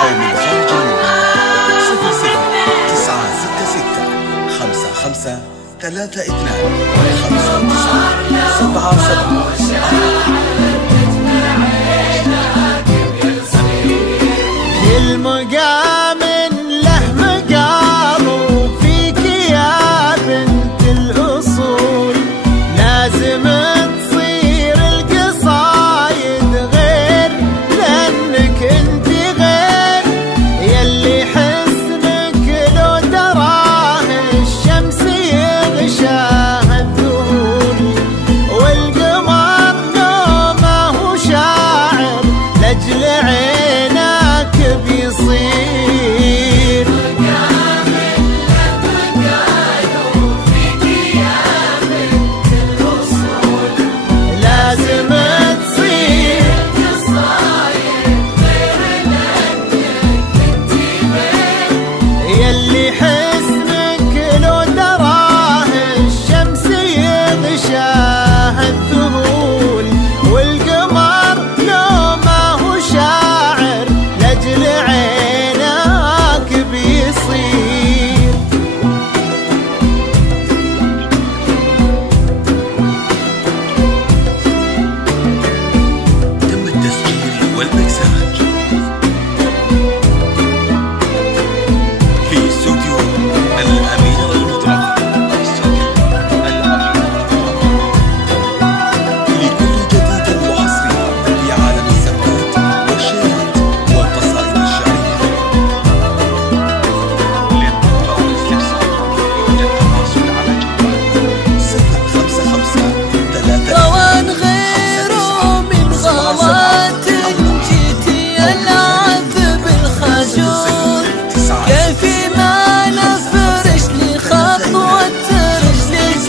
أو من خارج المملكة 00 كل مقام له مقام وفيك يا بنت الأصول لازم تصير القصايد غير لأنك انت غير يلي حسنك لو دراه الشمس يغشاه الذهول والقمر نومه شاعر لأجل عينك بيصير مقام له مقال وفيك يا بنت الأصول لازم تصير قصايد غير لأنك انت غير يلي حسنك لو دراه الشمس يغشاه الذهول والقمر نومه شاعر لأجل عينك بيصير تم التسجيل والمكساج في استوديو الأمين المطرقة. لكل جديد وحصري في عالم الزفات والشعرات والقصائد الشعرية. للطلب أو الاستفسار يرجى التواصل على جوال 055 روان غيره من غوات جيتي يلعب بالخجول كيفي ما نفرش لي خطوة رجلك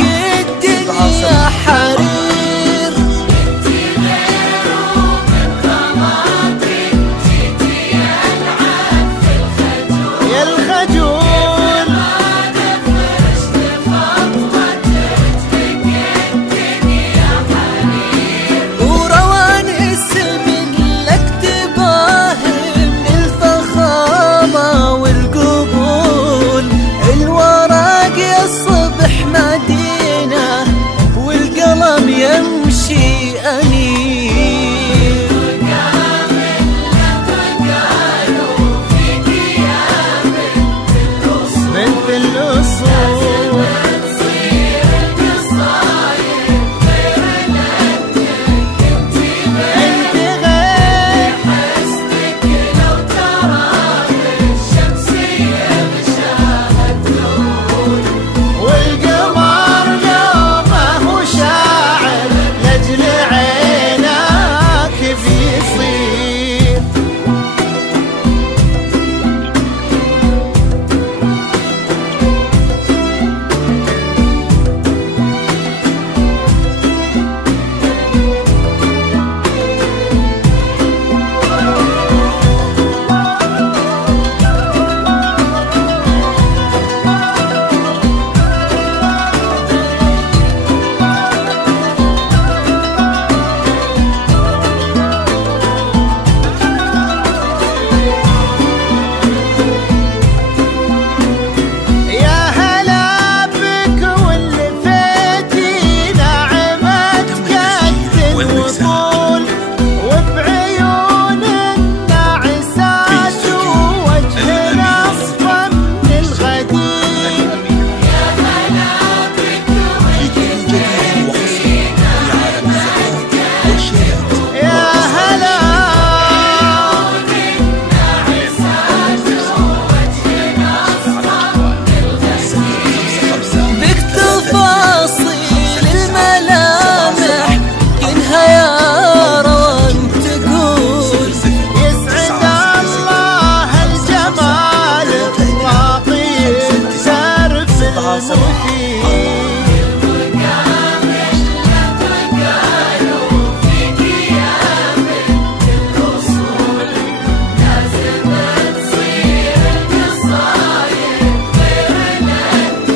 الدنيا حرير انتي غيره من غوات جيتي يلعب بالخجول يا الخجول ما نفرش لي خطوة رجلك الدنيا حرير وروان اسم لك تباهم الفخامة والقبول الورق يصبح مدينة والقلم يمشي أنير مقام له مقال وفيك يا بنت الأصول بنت الأصول تصير القصايد غير لأنك انت غير انت غير حسنك لو تراه الشمس يغشاها الذهول والقمر نومه شاعر لأجل عينك بيصير يا هلا بك واللي فيتي نعمت كد الوصول وبعيون الناعسات ووجهنا اصفى من الغدير يا هلا بك لكل جديد وحصري في عالم الزفات والشعرات يا هلا بك تفاصيل الملامح كلها يا روان تقول يسعد الله الجمال الراقي السرف المفيد مقام له مقال وفيك يا بنت الأصول لازم تصير القصايد غير لأنك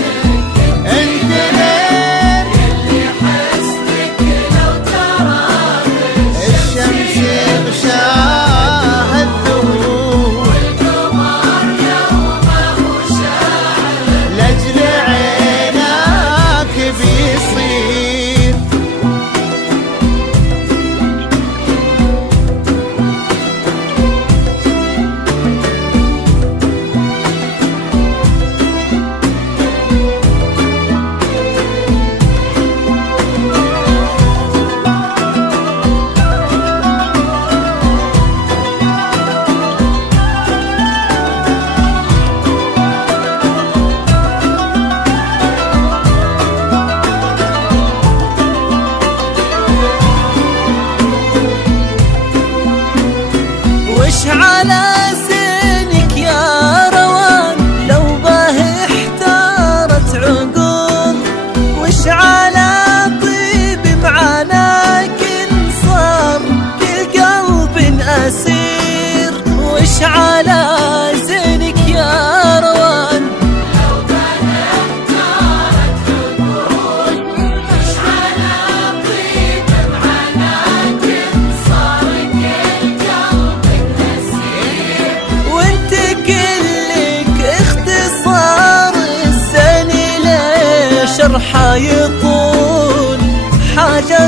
انت غير اللي حسنك لو تراه حايطون حاجة